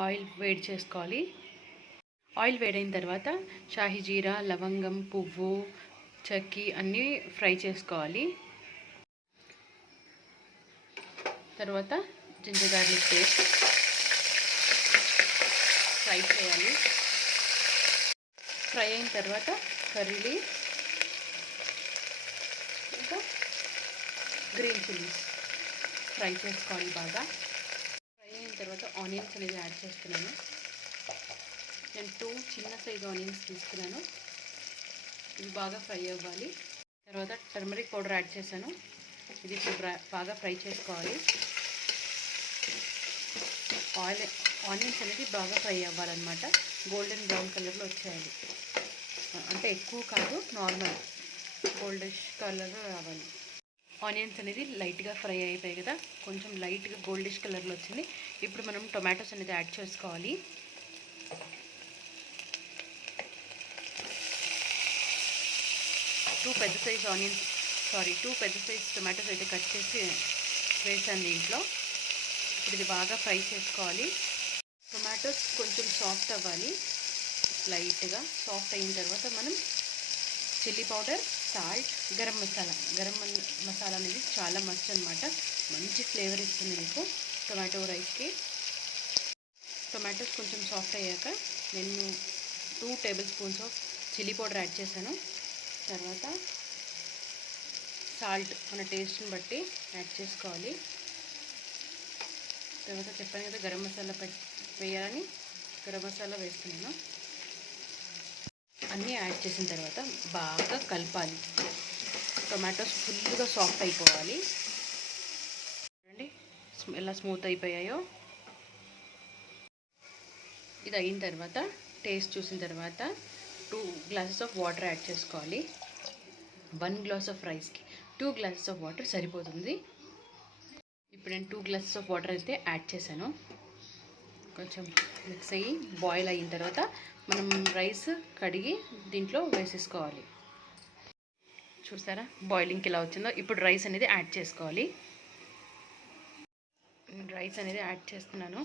Oil వేడి చేసుకోవాలి. Oil వేడైన తర్వాత షాహీ జీరా లవంగం పువ్వు చక్కి అన్నీ ఫ్రై చేసుకోవాలి. తర్వాత జింజర్ గార్లిక్ పేస్ట్ ఫ్రై చేయాలి. ఫ్రై అయిన తర్వాత కర్రీ ఇంకా గ్రీన్ చిల్లీస్ ఫ్రై చేసుకోవాలి బాగా. ఆనియన్స్ అనేది యాడ్ చేస్తున్నాను. నేను టూ చిన్న సైజు ఆనియన్స్ తీసుకున్నాను. ఇవి బాగా ఫ్రై అవ్వాలి. తర్వాత టర్మరిక్ పౌడర్ యాడ్ చేశాను. ఇది ఇప్పుడు బాగా ఫ్రై చేసుకోవాలి. ఆయిల్ ఆనియన్స్ అనేది బాగా ఫ్రై అవ్వాలన్నమాట. గోల్డెన్ బ్రౌన్ కలర్లో వచ్చేయాలి. అంటే ఎక్కువ కాదు నార్మల్ గోల్డిష్ కలర్లో రావాలి. ఆనియన్స్ అనేది లైట్గా ఫ్రై అయిపోయాయి కదా కొంచెం లైట్గా గోల్డిష్ కలర్లో వచ్చింది. ఇప్పుడు మనం టొమాటోస్ అనేది యాడ్ చేసుకోవాలి. టూ పెద్ద సైజ్ ఆనియన్స్ సారీ టూ పెద్ద సైజ్ టొమాటోస్ అయితే కట్ చేసి వేసాను దీంట్లో. ఇప్పుడు ఇది బాగా ఫ్రై చేసుకోవాలి. టొమాటోస్ కొంచెం సాఫ్ట్ అవ్వాలి లైట్గా సాఫ్ట్ అయిన తర్వాత మనం chilli powder salt garam masala. Garam masala అనేది చాలా మస్ట్ అనమాట మంచి ఫ్లేవర్ ఇస్తుంది మీకు. టొమాటో రైస్కి. టొమాటోస్ కొంచెం సాఫ్ట్ అయ్యాక నేను two table spoons of chilli powder add చేశాను. తర్వాత సాల్ట్ మన టేస్ట్ని బట్టి యాడ్ చేసుకోవాలి. తర్వాత చెప్పాను కదా గరం మసాలా పెట్ వేయాలని. గరం మసాలా వేస్తున్నాను. అన్నీ యాడ్ చేసిన తర్వాత బాగా కలపాలి. టొమాటోస్ ఫుల్గా సాఫ్ట్ అయిపోవాలి. చూడండి ఎలా స్మూత్ అయిపోయాయో. ఇది అయిన తర్వాత టేస్ట్ చూసిన తర్వాత two glasses of water add చేసుకోవాలి. వన్ గ్లాస్ ఆఫ్ రైస్కి టూ గ్లాసెస్ ఆఫ్ వాటర్ సరిపోతుంది. ఇప్పుడు నేను టూ గ్లాసెస్ ఆఫ్ వాటర్ అయితే యాడ్ చేశాను. కొంచెం మిక్స్ అయ్యి బాయిల్ అయిన తర్వాత మనం రైస్ కడిగి దీంట్లో వేసేసుకోవాలి. చూసారా? బాయిలింగ్కి ఎలా వచ్చిందో? ఇప్పుడు రైస్ అనేది యాడ్ చేసుకోవాలి. రైస్ అనేది యాడ్ చేస్తున్నాను.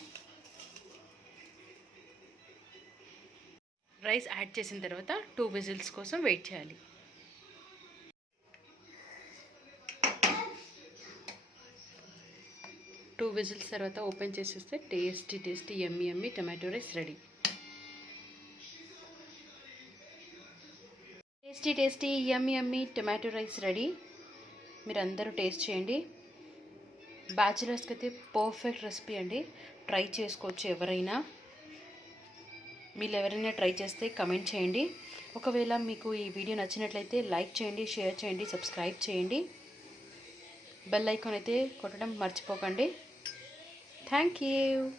రైస్ యాడ్ చేసిన తర్వాత టూ విజిల్స్ కోసం వెయిట్ చేయాలి. టూ విజిల్స్ తర్వాత ఓపెన్ చేసేస్తే tasty tasty yummy yummy tomato rice ready. Tasty tasty yummy yummy tomato rice ready. మీరు అందరూ టేస్ట్ చేయండి. బ్యాచిలర్స్కి అయితే పర్ఫెక్ట్ రెసిపీ అండి. ట్రై చేసుకోవచ్చు ఎవరైనా. మీరు ఎవరైనా ట్రై చేస్తే కమెంట్ చేయండి. ఒకవేళ మీకు ఈ వీడియో నచ్చినట్లయితే లైక్ చేయండి షేర్ చేయండి సబ్స్క్రైబ్ చేయండి. బెల్ ఐకాన్ అయితే కొట్టడం మర్చిపోకండి. Thank you.